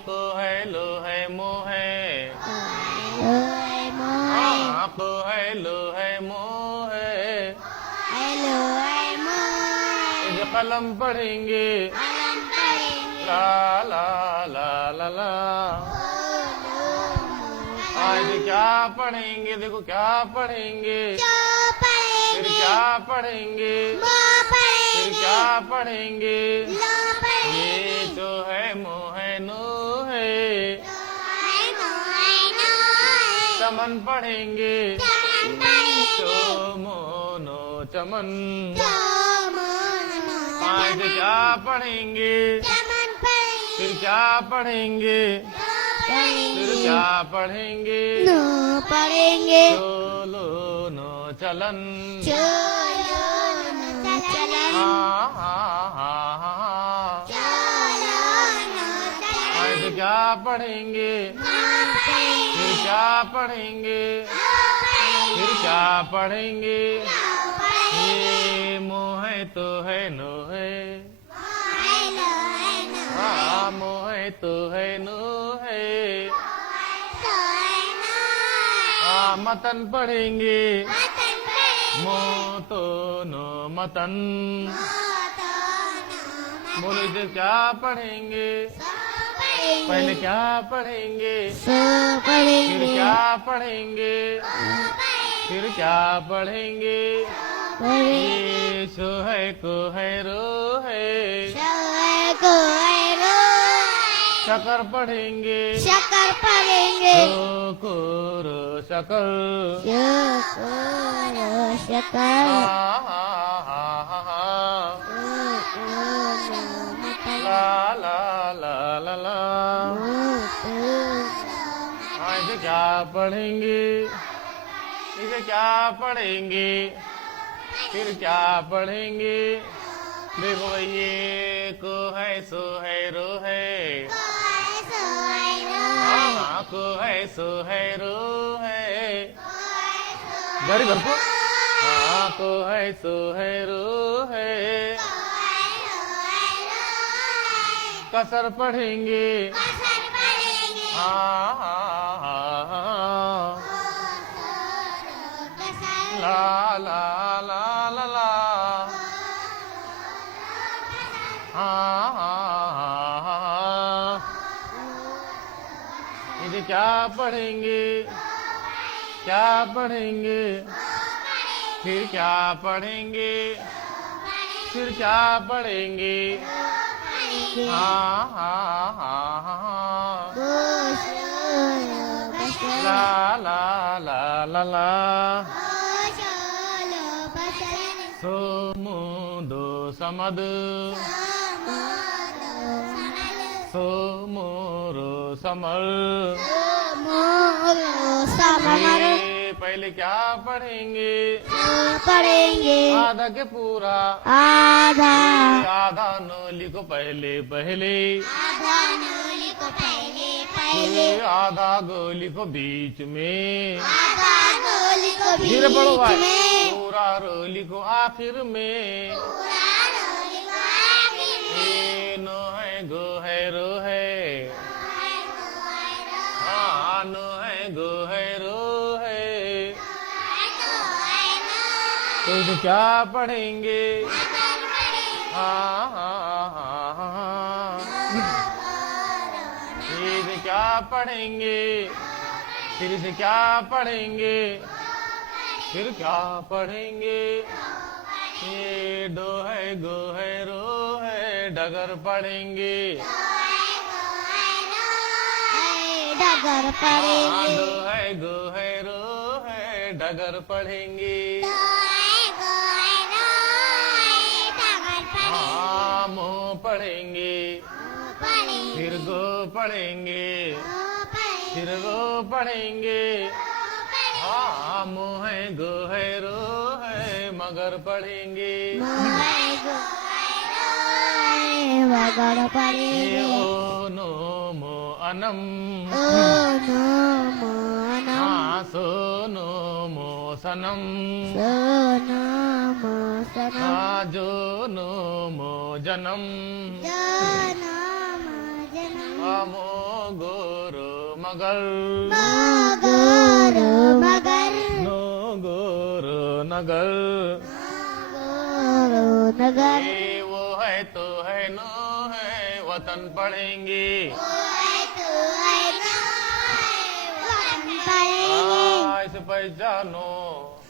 को है लो है मोह है को है लो है मोह है कलम पढ़ेंगे ला ला ला ला ला आज क्या पढ़ेंगे देखो क्या पढ़ेंगे फिर क्या पढ़ेंगे फिर क्या पढ़ेंगे ये जो है मोह नो है चमन पढ़ेंगे तो मोनो चमन आज क्या पढ़ेंगे फिर क्या पढ़ेंगे फिर क्या पढ़ेंगे चलो नो चलन हाँ हाँ हाँ हाँ आज क्या पढ़ेंगे फिर क्या पढ़ेंगे फिर क्या पढ़ेंगे ये मोह तो है नो है हाँ मोह तो है नो है हाँ मतन पढ़ेंगे मो तो नो मतन बोले जो क्या पढ़ेंगे पहले क्या पढ़ेंगे फिर क्या पढ़ेंगे फिर क्या पढ़ेंगे ये सो है को है रो है शकर पढ़ेंगे को रो शकर हाँ हाँ हाँ हाँ ला ला ला ला ला आज क्या पढ़ेंगे इसे क्या पढ़ेंगे फिर क्या पढ़ेंगे देखो ये को है सो है रो है हाँ को है सो है रो है गरीब घर को हाँ को है सो है रो है कसर पढ़ेंगे हाँ हाँ हाँ हाँ ला ला ला ला ला हाँ हाँ हाँ हाँ इसे क्या पढ़ेंगे क्या पढ़ेंगे फिर क्या पढ़ेंगे फिर क्या पढ़ेंगे हाँ हाँ हाँ हाँ ला ला ला ला ला सोमो दो समद सोमोरो समल पहले क्या पढ़ेंगे आधा के पूरा आधा नोली को पहले पहले आधा गोली को बीच में धीरे पढ़ो भाई पूरा रोली को आखिर में ए नो है गो है रो है हाँ नो है गो है रो है तो इसे क्या पढ़ेंगे हाँ हाँ हाँ हाँ इसे क्या पढ़ेंगे फिर इसे क्या पढ़ेंगे फिर क्या पढ़ेंगे ये डो है गो है रो है डगर पढ़ेंगे डगर पढ़ेंगे दो है गो है रो है डगर पढ़ेंगे हाँ मोह पढ़ेंगे फिर गो पढ़ेंगे फिर गो पढ़ेंगे हाँ मोह है गो है रो है मगर पढ़ेंगे मगर पढ़ेंगे ओ नो मो अनम हाँ सो नो मो सनम हाँ जो नो मो जन्म हाँ मो गुरु मगर गुरु मगर नो गुरु नगर गुरु नगर ये वो है तो है नो है वतन पढ़ेंगे इसे पहचानो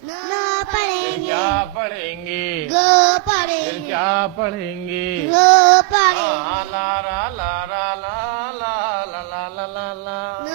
न फिर पढ़ेंगे क्या पढ़ेंगे गो फिर पढ़ेंगे क्या पढ़ेंगे गो पढ़ेंगे ला ला ला ला ला ला ला ला ला ला ला न